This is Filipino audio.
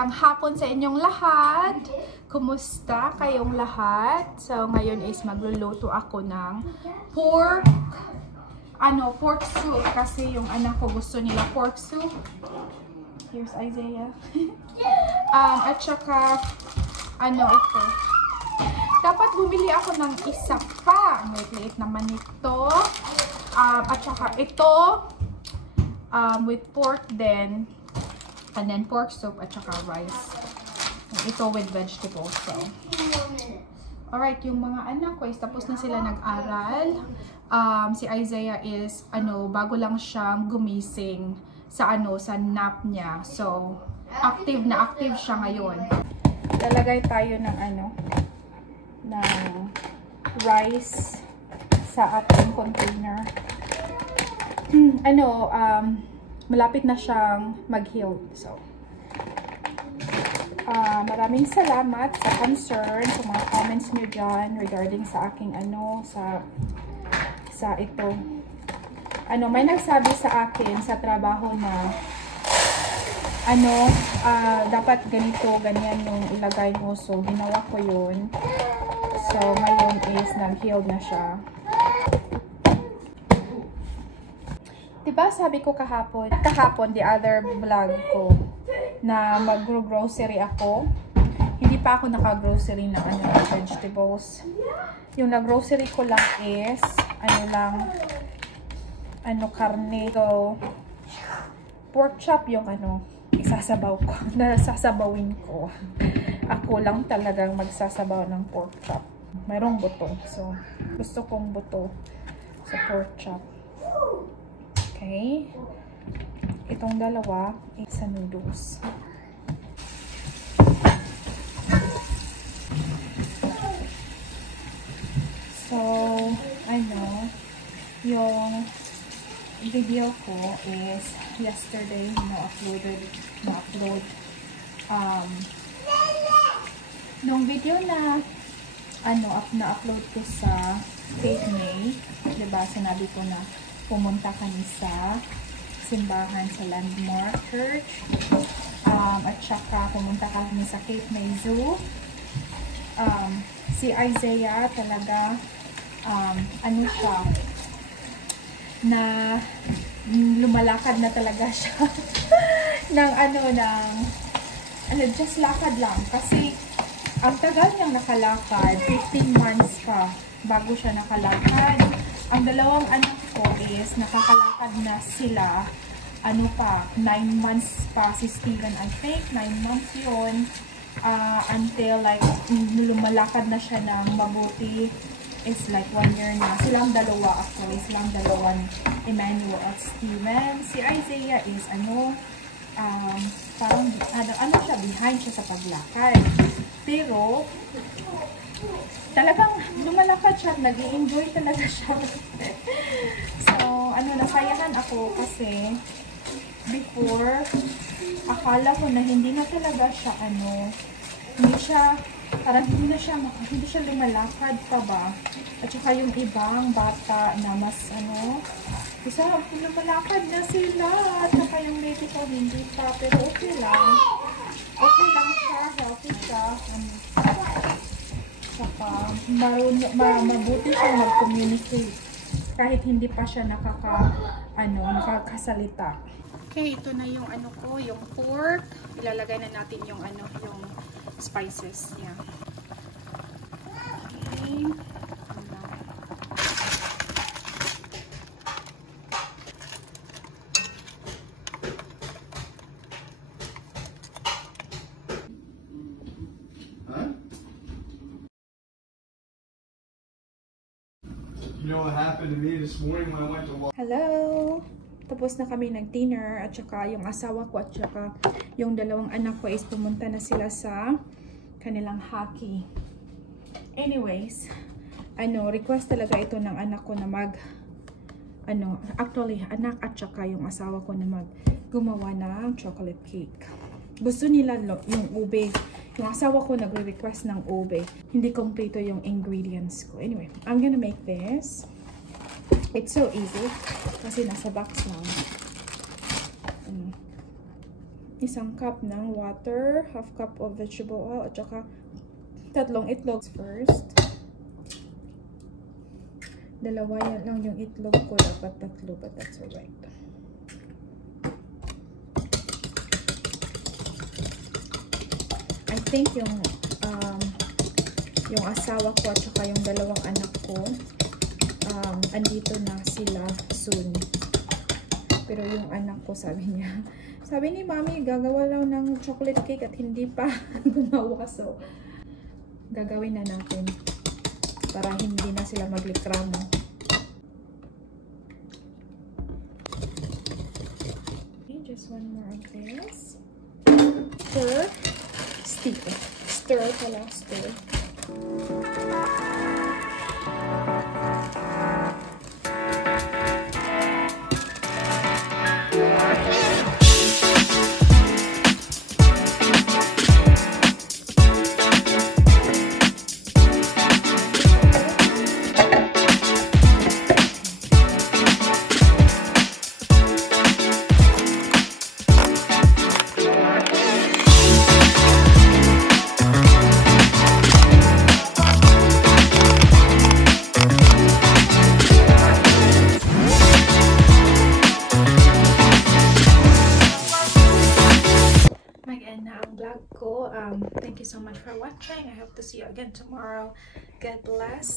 Magandang hapon sa inyong lahat. Kumusta kayong lahat? So, ngayon is magluluto ako ng pork soup kasi yung anak ko gusto nila pork soup. Here's Isaiah. At saka, ito. Dapat bumili ako ng isa pa. Ang liit naman ito. At saka ito, with pork then, and then pork soup at saka rice. And ito with vegetables. So, alright, yung mga anak ko is tapos na sila nag-aral. Si Isaiah is, bago lang siyang gumising sa nap niya. So, active na active siya ngayon. Lalagay tayo ng ng rice sa ating container. Malapit na siyang mag-heal. So, maraming salamat sa concern, sa mga comments niyo dyan regarding sa aking sa ito. May nagsabi sa akin sa trabaho na dapat ganito, ganyan yung ilagay mo. So, ginawa ko yun. So, ngayon is nag-heal na siya. Diba sabi ko kahapon, the other vlog ko, na mag-grocery ako. Hindi pa ako naka-grocery ng vegetables. Yung nag-grocery ko lang is, karne. So, pork chop yung isasabaw ko, nasasabawin ko. Ako lang talagang magsasabaw ng pork chop. Mayroong buto. So, gusto kong buto sa pork chop. Okay. Itong dalawa is sa noodles. So, yung video ko is yesterday na-upload nung video na na-upload ko sa Kate May, diba sinabi ko na pumunta kami sa simbahan sa Landmark Church. At saka pumunta kami sa Cape May Zoo. Si Isaiah talaga, siya, na lumalakad na talaga siya just lakad lang. Kasi, ang tagal niyang nakalakad, 15 months pa bago siya nakalakad. Ang dalawang anak ko is nakakalakad na sila, 9 months pa si Steven, I think, 9 months yun, until like, lumalakad na siya ng mabuti, is like 1 year na. Silang dalawa actually, silang dalawang Emmanuel at Steven. Si Isaiah is, parang, siya, behind siya sa paglakad. Pero, talagang lumalakad siya, nag-i-enjoy talaga siya. So, nasayahan ako kasi before, akala ko na hindi na talaga siya, hindi siya lumalakad pa ba. At saka yung ibang bata na mas, lumalakad na sila. At saka yung baby ko hindi pa, pero okay lang. Okay lang siya, healthy siya. Mabuti siya mag-communicate kahit hindi pa siya nakakasalita. Okay, ito na yung yung pork. Ilalagay na natin yung yung spices niya. Okay. You know what happened to me this morning when I went to walk? Hello! Tapos na kami nag-dinner at saka yung asawa ko at saka yung dalawang anak ko is pumunta na sila sa kanilang hockey. Anyways, request talaga ito ng anak ko na actually, anak at saka yung asawa ko na gumawa ng chocolate cake. Gusto nila yung ube. Yung asawa ko nagre-request ng ube. Hindi kompleto yung ingredients ko. Anyway, I'm gonna make this. It's so easy. Kasi nasa box lang. isang cup ng water, half cup of vegetable oil, at saka 3 itlog first. 2 yan lang yung itlog ko, dapat 3, but that's alright. I think yung asawa ko at saka yung 2 anak ko, andito na sila soon. Pero yung anak ko, sabi ni Mami, gagawa lang ng chocolate cake at hindi pa gumawa. So, gagawin na natin para hindi na sila maglikramo. Okay, just one more of this. Stir pala, stir. Thank you so much for watching. I hope to see you again tomorrow. God bless.